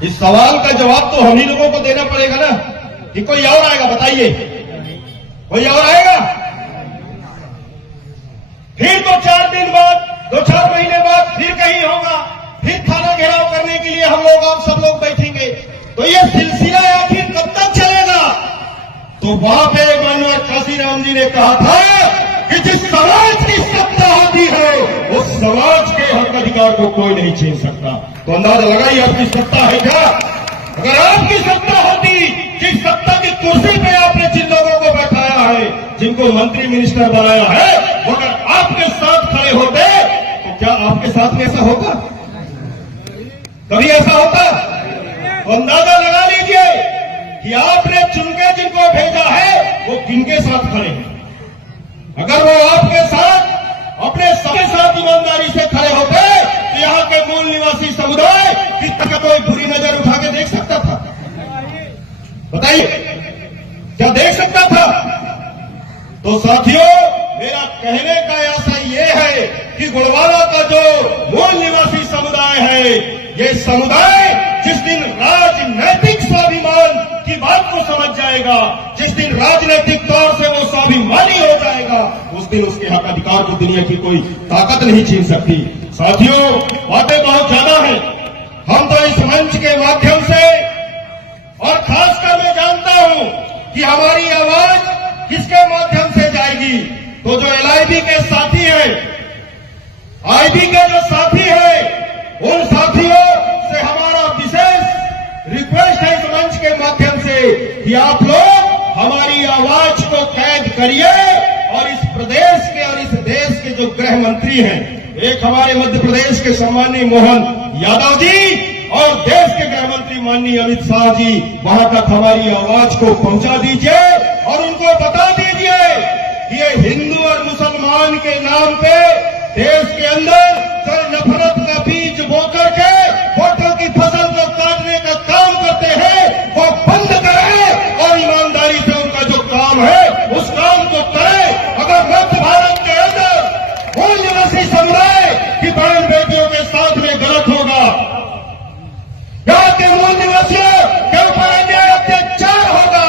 इस सवाल का जवाब तो हम ही लोगों को देना पड़ेगा ना, कि कोई और आएगा? बताइए, कोई और आएगा? फिर 2-4 दिन बाद, 2-4 महीने बाद फिर कहीं होगा, फिर थाना घेराव करने के लिए हम लोग, आप सब लोग बैठेंगे। तो ये सिलसिला आखिर कब तक चलेगा? तो वहां पे माननीय काशीराम जी ने कहा था कि जिस समाज की सत्ता होती है उस समाज के हक अधिकार को कोई नहीं छीन सकता। तो अंदाजा लगाइए आपकी सत्ता है क्या? अगर आपकी सत्ता होती, जिस सत्ता की कुर्सी पे आपने जिन लोगों को बैठाया है, जिनको मंत्री मिनिस्टर बनाया है, वो अगर आपके साथ खड़े होते तो क्या आपके साथ में ऐसा होता? कभी ऐसा होता? तो अंदाजा लगा लीजिए कि आपने चुनके जिनको भेजा है वो किनके साथ खड़े हैं। अगर वो आपके साथ, अपने सबके साथ ईमानदारी से खड़े होते तो यहां के मूल निवासी समुदाय की तक कोई बुरी नजर उठा के देख सकता था? बताइए, क्या देख सकता था? तो साथियों, मेरा कहने का आशा ये है कि गुड़वाला का जो मूल निवासी समुदाय है, ये समुदाय जिस दिन राजनैतिक स्वाभिमान की बात को समझ जाएगा, जिस दिन राजनैतिक तौर से वो स्वाभिमानी हो जाएगा, उस दिन उसके हक अधिकार को दुनिया की कोई ताकत नहीं छीन सकती। साथियों, बातें बहुत ज्यादा है। हम तो इस मंच के माध्यम से, और खासकर मैं जानता हूं कि हमारी आवाज किसके माध्यम से जाएगी। तो जो एलआईबी के साथी हैं, आईबी के जो साथी हैं, उन साथियों से हमारा विशेष रिक्वेस्ट है इस मंच के माध्यम से कि आप लोग हमारी आवाज को कैद करिए और इस प्रदेश के और इस देश के जो गृह मंत्री हैं, एक हमारे मध्य प्रदेश के सम्माननीय मोहन यादव जी और देश के गृह मंत्री माननीय अमित शाह जी, वहां तक हमारी आवाज को पहुंचा दीजिए और उनको बता दीजिए कि ये हिंदू और मुसलमान के नाम पे देश के अंदर जो नफरत का बीज बो करके वोटों की फसल को काटने का काम करते हैं, वो बंद करें और ईमानदारी से उनका जो काम है उस काम को करें। अगर मध्य भारत के अंदर मूल निवासी समुदाय की बहन बेटियों के साथ में गलत होगा, यहाँ के मूल निवासियों के ऊपर अन्याय अत्याचार होगा,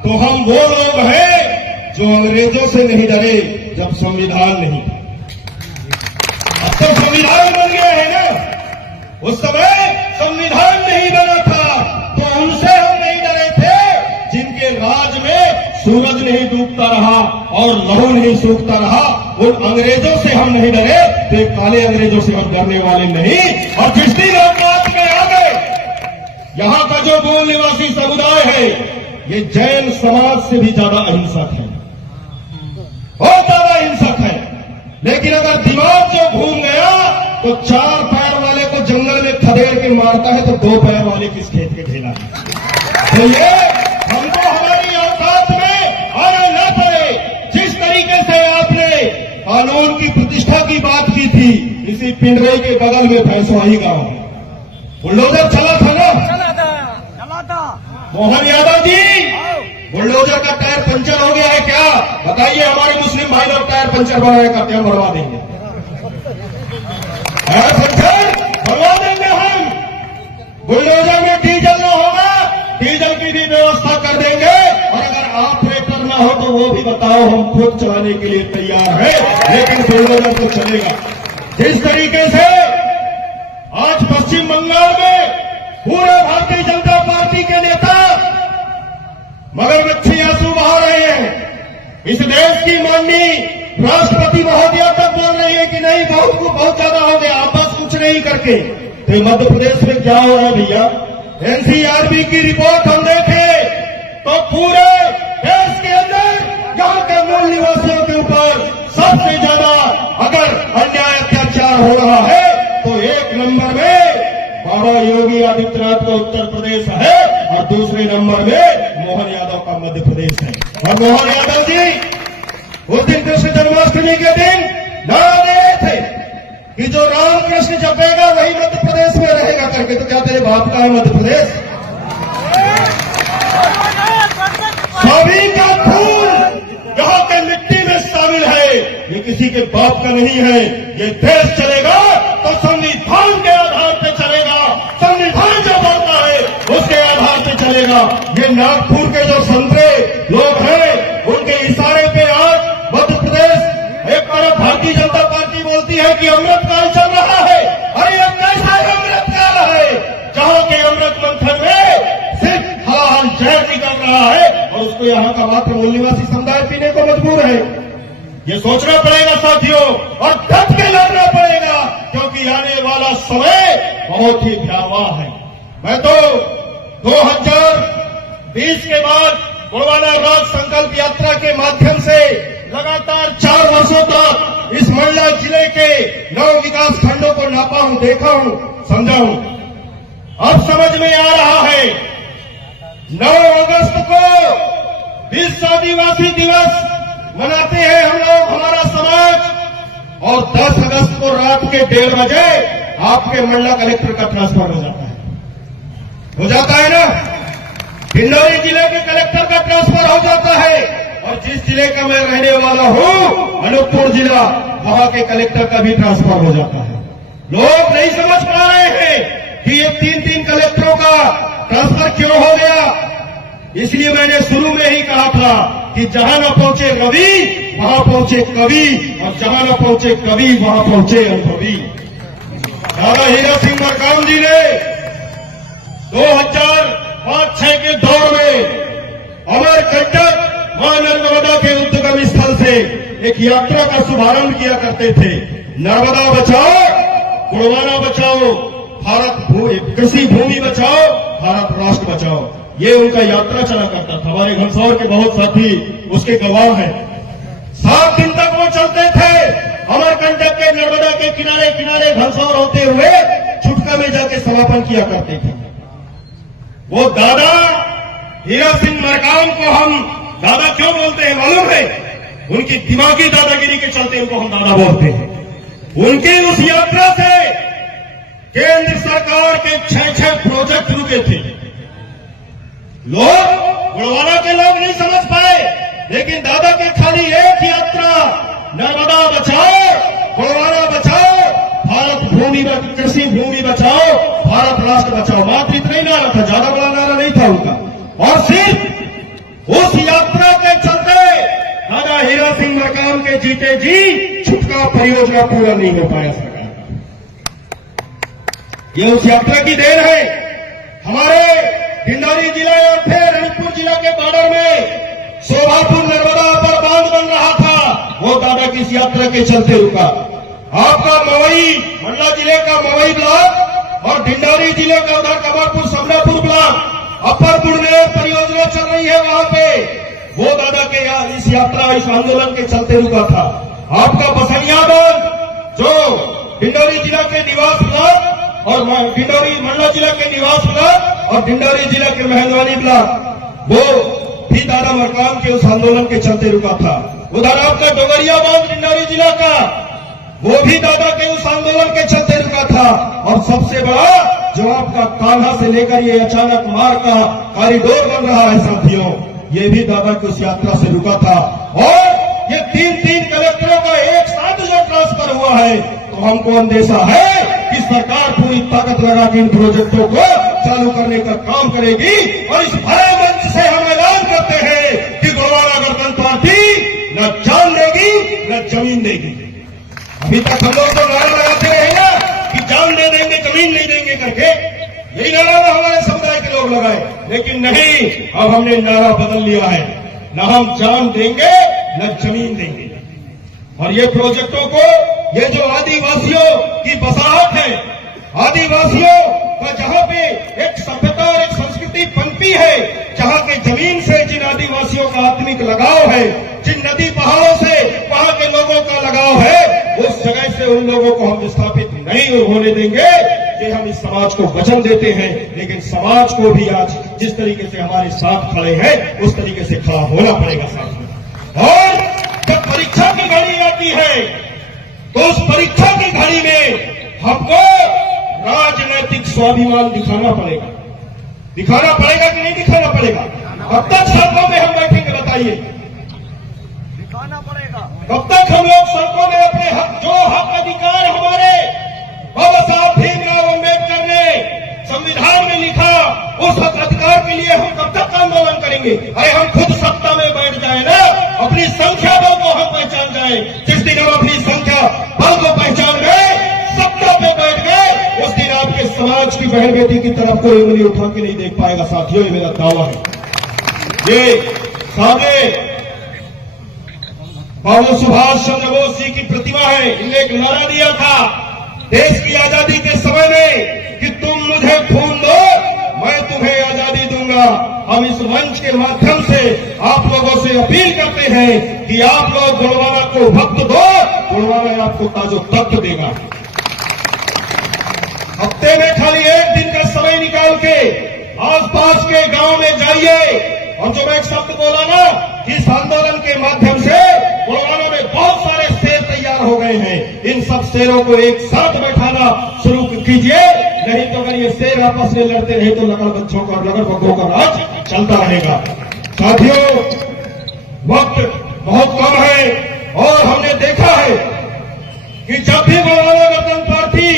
तो हम वो लोग हैं जो अंग्रेजों से नहीं डरे जब संविधान नहीं था। अब तो संविधान बन गया है ना, उस समय संविधान नहीं बना था तो उनसे हम नहीं डरे थे जिनके राज में सूरज नहीं डूबता रहा और लहू नहीं सूखता रहा। उन अंग्रेजों से हम नहीं डरे, तो काले अंग्रेजों से हम डरने वाले नहीं। और जिस दिन हम बात में आ गए, यहां का जो मूल निवासी समुदाय है ये जैन समाज से भी ज्यादा अहिंसक है, बहुत ज्यादा हिंसक है। लेकिन अगर दिमाग जो घूम गया तो 4 पैर वाले को जंगल में खदेड़ के मारता है तो 2 पैर वाले किस खेत के ढेला है। तो ये हमको हमारी औकात में आना न पड़े। जिस तरीके से आपने कानून की प्रतिष्ठा की बात की थी, इसी पिंडरई के बगल में भैंसवाही गांव बुलडोजर चला था ना, चला था मोहन यादव जी, बुलडोजर का टायर पंचर हो गया है क्या? बताइए, हमारे मुस्लिम भाई लोग टायर पंचर बनाया करते हैं, बनवा देंगे, टायर पंचर बनवा देंगे हम। बुलडोजर में डीजल न होगा, डीजल की भी व्यवस्था कर देंगे। और अगर ऑपरेटर न हो तो वो भी बताओ, हम खुद चलाने के लिए तैयार है, लेकिन बुलडोजर तो चलेगा। जिस तरीके से आज पश्चिम बंगाल में पूरे भारतीय जनता पार्टी के नेता मगरमच्छी आंसू बहा रहे हैं, इस देश की माननीय राष्ट्रपति महोदया तक बोल रही है कि नहीं, बहुत ज्यादा हो गया, आप बस कुछ नहीं करके। तो मध्य प्रदेश में क्या हो रहा है भैया? एनसीआरबी की रिपोर्ट हम देखे तो पूरे देश के अंदर यहाँ के मूल निवासियों के ऊपर सबसे ज्यादा अगर अन्याय अत्याचार हो रहा है तो 1 नंबर में बाबा योगी आदित्यनाथ का उत्तर प्रदेश है और दूसरे नंबर में मोहन यादव का मध्य प्रदेश है। और मोहन यादव जी उस दिन कृष्ण जन्माष्टमी के दिन नारा दे रहे थे कि जो राम कृष्ण जपेगा वही मध्य प्रदेश में रहेगा करके। तो क्या तेरे बाप का है मध्य प्रदेश? सभी का खून यहाँ के मिट्टी में शामिल है, ये किसी के बाप का नहीं है। ये देश चलेगा तो संविधान के आधार पर चलेगा। संविधान जब जाएगा। ये नागपुर के जो संतरे लोग हैं उनके इशारे पे आज मध्य प्रदेश एक तरफ भारतीय जनता पार्टी बोलती है कि अमृतकाल चल रहा है। अरे ये कैसा अमृतकाल है जहां के अमृत मंथन में सिर्फ हलाहल जहर निकल रहा है और उसको यहाँ का मात्र मूल निवासी समुदाय पीने को मजबूर है। ये सोचना पड़ेगा साथियों और डट के लड़ना पड़ेगा, क्योंकि आने वाला समय बहुत ही भयावह है। मैं तो 2020 के बाद गोलवाना राज संकल्प यात्रा के माध्यम से लगातार 4 वर्षों तक इस मंडला जिले के 9 विकास खंडों को नापा हूं, देखा हूं, समझा हूं। अब समझ में आ रहा है 9 अगस्त को विश्व आदिवासी दिवस मनाते हैं हम लोग, हमारा समाज, और 10 अगस्त को रात के 1:30 बजे आपके मंडला कलेक्टर का ट्रांसफर हो जाता है ना। डिंडौरी जिले के कलेक्टर का ट्रांसफर हो जाता है और जिस जिले का मैं रहने वाला हूं अनूपपुर जिला, वहां के कलेक्टर का भी ट्रांसफर हो जाता है। लोग नहीं समझ पा रहे हैं कि ये 3 कलेक्टरों का ट्रांसफर क्यों हो गया। इसलिए मैंने शुरू में ही कहा था कि जहां न पहुंचे रवि वहां पहुंचे कवि, और जहां न पहुंचे कवि वहां पहुंचे अनुभवी। दादा हीरा सिंह मरकाम जी ने 2005-6 के दौर में अमरकंटक मां नर्मदा के उद्गम स्थल से एक यात्रा का शुभारंभ किया करते थे। नर्मदा बचाओ, गोलवाना बचाओ, भारत कृषि भूमि बचाओ, भारत राष्ट्र बचाओ, ये उनका यात्रा चला करता था। हमारे घनसौर के बहुत साथी उसके गवाह हैं। 7 दिन तक वो चलते थे अमरकंटक के नर्मदा के किनारे किनारे घनसौर होते हुए छुटका में जाके समापन किया करते थे। वो दादा हीरा सिंह मरकाम को हम दादा क्यों बोलते हैं मालूम है? उनकी दिमागी दादागिरी के चलते उनको हम दादा बोलते हैं। उनकी उस यात्रा से केंद्र सरकार के 6 प्रोजेक्ट रुके थे। लोग गोलवाना के लोग नहीं समझ पाए, लेकिन दादा के खाली एक यात्रा, नर्मदा बचाओ, गोलवाना बचाओ, भारत भूमि कृषि भूमि बचाओ, भारत राष्ट्र बचाओ, मात्र इतना ही नारा था, ज्यादा बड़ा नारा नहीं था उनका। और सिर्फ उस यात्रा के चलते दादा हीरा सिंह मरकाम के जीते जी छुटका परियोजना पूरा नहीं हो पाया सरकार का। ये उस यात्रा की देन है। हमारे डिंडौरी जिला और फिर अनूपपुर जिला के बॉर्डर में शोभापुर नर्मदा पर बांध बन रहा था, वो दादा की इस यात्रा के चलते रुका। आपका मवई मंडला जिले का मवई ब्लॉक और डिंडौरी जिले का उधर कमरपुर समरापुर ब्लॉक अपर गुड़मेर परियोजना चल रही है, वहां पे वो दादा के इस यात्रा इस आंदोलन के चलते रुका था। आपका बसनिया बांध जो डिंडौरी जिला के निवास ब्लॉक और डिंडौरी मंडला जिला के निवास ब्लॉक और डिंडौरी जिला के मेहंदवानी ब्लॉक, वो भी दादा मरकाम के उस आंदोलन के चलते रुका था। उधर आपका डोगरिया बांध डिंडौरी जिला का, वो भी दादा के उस आंदोलन के चलते रुका था। और सबसे बड़ा जो आपका कान्हा से लेकर ये अचानक मार्ग का कॉरिडोर बन रहा है साथियों, ये भी दादा की उस यात्रा से रुका था। और ये 3 कलेक्टरों का एक साथ जो ट्रांसफर हुआ है, तो हमको अंदेशा है कि सरकार पूरी ताकत लगा के इन प्रोजेक्टों को चालू करने का काम करेगी। और इस भरे मंच से हम ऐलान करते हैं कि गोलवाना गणतंत्र पार्टी न जान देगी न जमीन देगी। अभी तक हम लोग तो नारा लगाते रहे ना कि जान दे देंगे जमीन नहीं देंगे करके, यही नारा हमारे समुदाय के लोग लगाए, लेकिन नहीं, अब हमने नारा बदल लिया है, न हम जान देंगे न जमीन देंगे। और ये प्रोजेक्टों को, ये जो आदिवासियों की बसाहट है, आदिवासियों का जहां पे एक सभ्यता और एक संस्कृति पनपी है, जहां के जमीन से जिन आदिवासियों का आत्मिक लगाव है, जिन नदी पहाड़ों से वहां के लोगों का लगाव है, उस जगह से उन लोगों को हम विस्थापित नहीं होने देंगे। ये हम इस समाज को वचन देते हैं, लेकिन समाज को भी आज जिस तरीके से हमारे साथ खड़े हैं उस तरीके से खड़ा होना पड़ेगा साथ में। और जब परीक्षा की घड़ी आती है तो उस परीक्षा की घड़ी में हमको राजनैतिक स्वाभिमान दिखाना पड़ेगा कि नहीं दिखाना पड़ेगा? कब तक सड़कों में हम बैठेंगे बताइए? दिखाना पड़ेगा। कब तक हम लोग सड़कों में अपने हक, जो हक अधिकार हमारे बाबा साहब भीमराव अम्बेडकर ने संविधान में लिखा उस अधिकार के लिए हम कब तक आंदोलन करेंगे? अरे हम खुद सत्ता में बैठ जाए ना, अपनी संख्या बल को हम पहचान जाए। जिस दिन हम अपनी संख्या बल को पहचान गए, सत्ता पे बैठ गए, उस दिन आपके समाज की बहन बेटी की तरफ कोई उंगली उठा के नहीं देख पाएगा। साथियों, ये मेरा दावा है। ये सामने बाबू सुभाष चंद्र बोस जी की प्रतिमा है। इन्होंने एक नारा दिया था देश की आजादी के समय में कि तुम मुझे खून दो, मैं तुम्हें आजादी दूंगा। हम इस मंच के माध्यम से आप लोगों से अपील करते हैं कि आप लोग गोलवाना को वक्त दो, गोलवाना आपको ताजो तख्त देगा। हफ्ते में खाली एक दिन का समय निकाल के आसपास के गांव में जाइए, और जो मैं एक शब्द बोला ना, इस आंदोलन के माध्यम से गोलवाना में बहुत सारे शेर तैयार हो गए हैं। इन सब शेरों को एक साथ बैठाना शुरू कीजिए, नहीं तो अगर ये शेर आपस में लड़ते रहे तो लकड़ बच्चों का और लकड़ बग्गों का राज चलता रहेगा। साथियों, वक्त बहुत कम है और हमने देखा है कि जब भी गोलवाना गणतंत्र पार्टी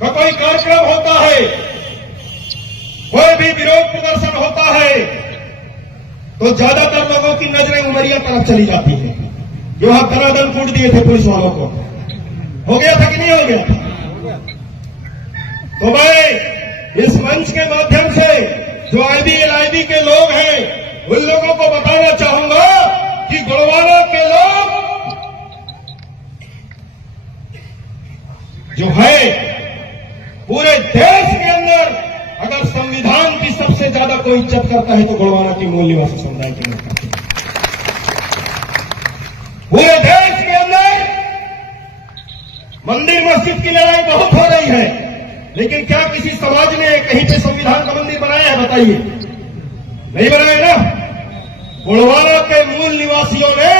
का कोई कार्यक्रम होता है, कोई भी विरोध प्रदर्शन होता है, तो ज्यादातर लोगों की नजरें उमरिया तरफ चली जाती है। जो आप दनादन कूट दिए थे पुलिस वालों को, हो गया था कि नहीं हो गया था? तो मैं इस मंच के माध्यम से जो IBLIB के लोग हैं, उन लोगों को बताना चाहूंगा कि गोलवाना के लोग जो है पूरे देश के अंदर अगर संविधान की सबसे ज्यादा कोई इज्जत करता है तो गोलवाना की मूल निवासी समुदाय की लोग करते हैं। पूरे देश के अंदर मंदिर मस्जिद की लड़ाई बहुत हो रही है, लेकिन क्या किसी समाज ने कहीं पे संविधान का मंदिर बनाया है? बताइए, नहीं बनाया ना। गोलवाना के मूल निवासियों ने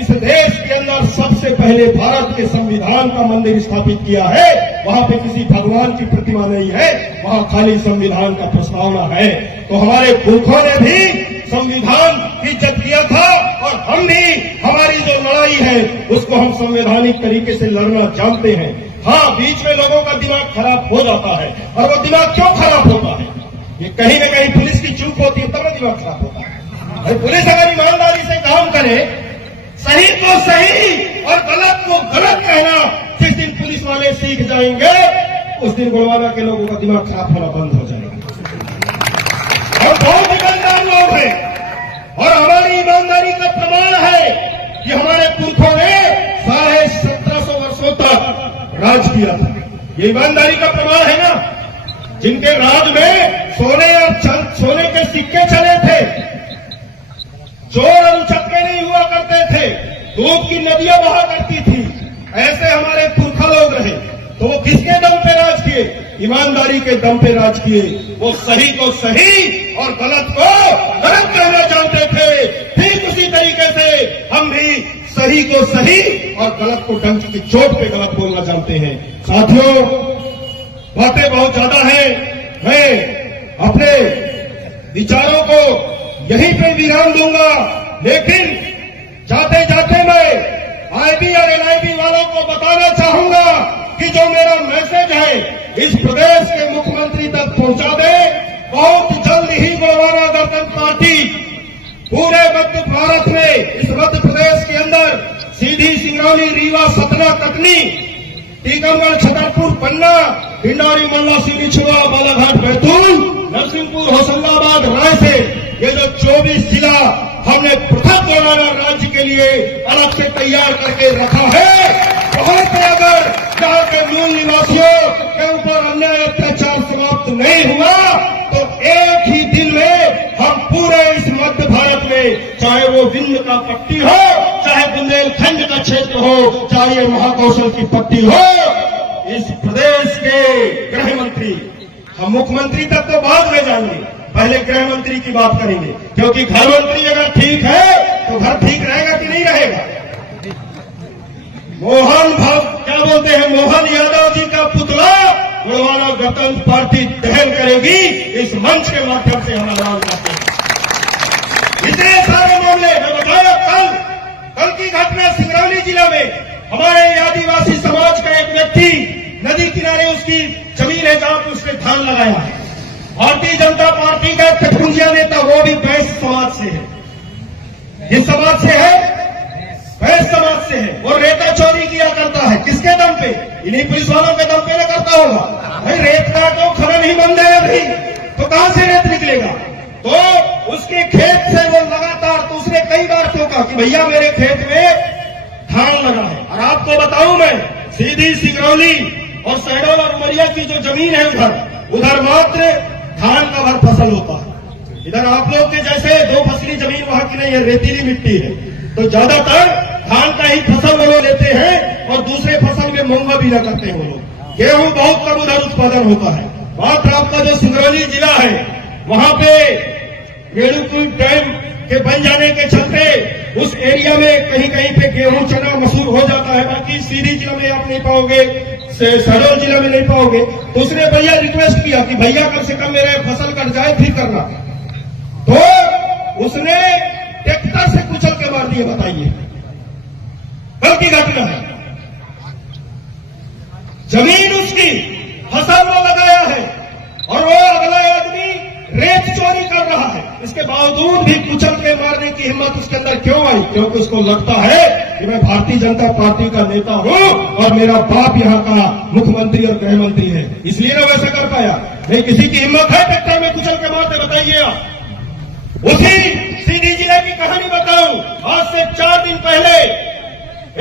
इस देश के अंदर सबसे पहले भारत के संविधान का मंदिर स्थापित किया है। वहां पे किसी भगवान की प्रतिमा नहीं है, वहां खाली संविधान का प्रस्तावना है। तो हमारे पुरखों ने भी संविधान की इज्जत किया था, और हम भी हमारी जो लड़ाई है उसको हम संवैधानिक तरीके से लड़ना जानते हैं। हाँ, बीच में लोगों का दिमाग खराब हो जाता है, और वो दिमाग क्यों खराब होता है? ये कहीं न कहीं पुलिस की चूक होती है, तब ना दिमाग खराब होता है। और पुलिस अगर ईमानदारी से काम करे, सही को सही और गलत को गलत कहना जिस दिन पुलिस वाले सीख जाएंगे, उस दिन गोलवाना के लोगों का दिमाग खराब होना बंद हो जाएगा। हम बहुत ईमानदार लोग हैं, और हमारी ईमानदारी का प्रमाण है कि हमारे पुरखों ने 1750 वर्षों तक राज किया था। ये ईमानदारी का प्रमाण है ना। जिनके राज में सोने के सिक्के चले थे, चोर और उचक्के नहीं हुआ करते थे, दूध की नदियां बहा करती थी, ऐसे हमारे पुरखा लोग रहे। तो वो किसके दम पे राज किए? ईमानदारी के दम पे राज किए। वो सही को सही और गलत को गलत कहना जानते थे। ठीक उसी तरीके से हम भी सही को सही और गलत को डंक की चोट पे गलत बोलना जानते हैं। साथियों, बातें बहुत ज्यादा हैं, मैं अपने विचारों को यहीं पे विराम दूंगा, लेकिन जाते जाते मैं IB और LIB वालों को बताना चाहूंगा कि जो मेरा मैसेज है इस प्रदेश के मुख्यमंत्री तक पहुंचा दे। बहुत जल्द ही गोलवाना गणतंत्र पार्टी पूरे मध्य भारत में, इस मध्य प्रदेश के अंदर सीधी, सिंगरौली, रीवा, सतना, कटनी, टीकमगढ़, छतरपुर, पन्ना, भिंडारी, मल्ला, सीधी, छिवा, बालाघाट, बैतूल, नरसिंहपुर, होशंगाबाद, रायसेन, ये जो 24 जिला हमने पृथक गोलवाना राज्य के लिए अलग से तैयार करके रखा है। बहुत अगर जहां के मूल निवासियों के ऊपर अन्याय अत्याचार समाप्त नहीं हुआ तो एक ही दिन में हम पूरे इस मध्य भारत में, चाहे वो विंध्य का पट्टी हो, चाहे बुंदेलखंड का क्षेत्र हो, चाहे ये महाकौशल की पट्टी हो, इस प्रदेश के गृह मंत्री, हम मुख्यमंत्री तक तो बाद में जाएंगे, पहले गृह मंत्री की बात करेंगे, क्योंकि घर मंत्री अगर ठीक है तो घर ठीक रहेगा कि नहीं रहेगा। क्या बोलते हैं, मोहन यादव जी का पुतला गोलवाना गणतंत्र पार्टी दहन करेगी। इस मंच के माध्यम से हम ऐलान करते हैं। इतने सारे मामले मैं बताया, कल की घटना सिंगरौली जिला में हमारे आदिवासी समाज का एक व्यक्ति, नदी किनारे उसकी जमीन है जहां पर उसने धान लगाया है, भारतीय जनता पार्टी का कठपुंजिया नेता वो भी बैस समाज से है। किस समाज से है? बैस समाज से है। वो रेता चोरी किया करता है। किसके दम पे? इन्हीं पुलिस वालों के दम पे न करता होगा। भाई रेत का तो खनन ही बंद है अभी, तो कहां से रेत निकलेगा? तो उसके खेत से वो लगातार, तो उसने कई बार टोका कि भैया मेरे खेत में धान लगा है। और आपको बताऊं मैं, सीधी सिंगरौली और शहडोल और उमरिया की जो जमीन है उधर मात्र धान का भर फसल होता है। इधर आप लोग के जैसे दो फसली जमीन वहां की नहीं है, रेतीली मिट्टी है, तो ज्यादातर धान का ही फसल वो लोग लेते हैं और दूसरे फसल में मूंगा भी न करते हैं वो लोग। गेहूं बहुत कम उधर उत्पादन होता है। मात्र आपका जो सिंगरौली जिला है वहां पे रेणुकूट डैम के बन जाने के चलते उस एरिया में कहीं कहीं पे गेहूं चना मसूर हो जाता है। बाकी सीधी जिला में आप नहीं पाओगे, शहडोल जिला में नहीं पाओगे। तो उसने भैया रिक्वेस्ट किया कि भैया कम से कम मेरे फसल कट जाए फिर करना। तो उसने ट्रैक्टर से कुचल के मार दिए। बताइए, कल की घटना है। जमीन उसकी, फसल वो लगाया है और वो अगला आदमी रेत चोरी कर रहा है। इसके बावजूद भी कुचल के मारने की हिम्मत उसके अंदर क्यों आई? क्योंकि उसको लगता है कि मैं भारतीय जनता पार्टी का नेता हूं और मेरा बाप यहां का मुख्यमंत्री और गृह मंत्री है, इसलिए ना वैसा कर पाया। नहीं किसी की हिम्मत है ट्रैक्टर में कुचल के मारते? बताइए आप। उसी सीधी जिले की कहानी बताऊं। आज से 4 दिन पहले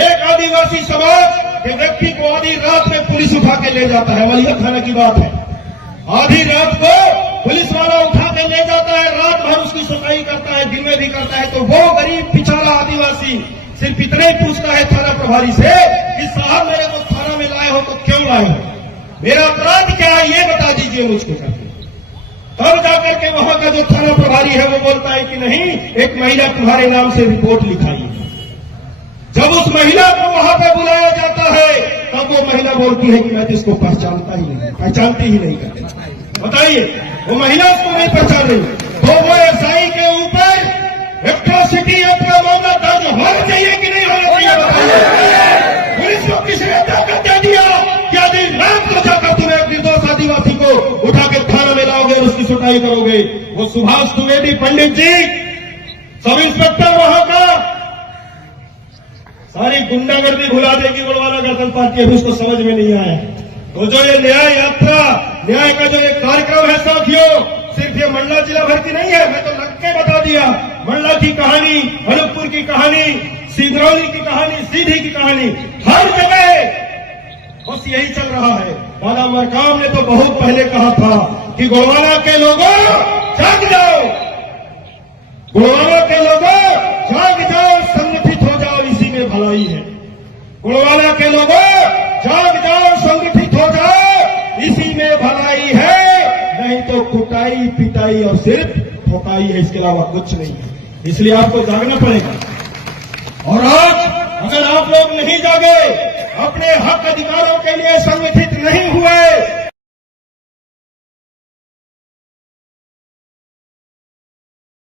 एक आदिवासी समाज के व्यक्ति को आधी रात में पुलिस उठा के ले जाता है। मलिया थाना की बात है। आधी रात को पुलिस वाला उठा के ले जाता है, रात भर उसकी सफाई करता है, दिन में भी करता है। तो वो गरीब पिछड़ा आदिवासी सिर्फ इतना ही पूछता है थाना प्रभारी से कि साहब मेरे को थाना में लाए हो तो क्यों लाए हो, मेरा अपराध क्या है ये बता दीजिए मुझको करके। तब जाकर के वहां का जो थाना प्रभारी है वो बोलता है कि नहीं, एक महिला तुम्हारे नाम से रिपोर्ट लिखाई है। जब उस महिला को वहां पे बुलाया जाता है तब वो महिला बोलती है कि मैं तो इसको पहचानती ही नहीं करती। बताइए, वो महिला उसको नहीं पहचान रही। तो वो एसआई के ऊपर एट्रोसिटी एक्ट का मामला दर्ज होना चाहिए कि नहीं होना चाहिए? बताइए। पुलिस को किसने ताकत दे दिया कि आधी रात को जाकर तुम एक निर्दोष आदिवासी को उठा के थाना में लाओगे और उसकी सुनवाई करोगे? वो सुभाष द्विवेदी पंडित जी, सब इंस्पेक्टर वहां का, सारी गुंडागर्दी भुला देगी गोलवाला गणतंत्र पार्टी, अभी उसको समझ में नहीं आया। तो जो ये न्याय यात्रा, न्याय का जो ये कार्यक्रम है साथियों, सिर्फ ये मंडला जिला भर की नहीं है। मैं तो लग के बता दिया, मंडला की कहानी, अनूपपुर की कहानी, सिंगरौली की कहानी, सीधी की कहानी, हर जगह बस यही चल रहा है। बाला मरकाम ने तो बहुत पहले कहा था कि गोलवाला के लोगों जाग जाओ, गोलवाला के लोगों जाग जाओ, संगठित हो जाओ, इसी में भलाई है। गोलवाला के लोगों जाग जाओ, संगठित हो जाओ, इसी में भलाई है। नहीं तो कुटाई पिटाई और सिर्फ ठोकाई है, इसके अलावा कुछ नहीं है। इसलिए आपको जागना पड़ेगा। और आज अगर आप लोग नहीं जागे, अपने हक अधिकारों के लिए संगठित नहीं हुए,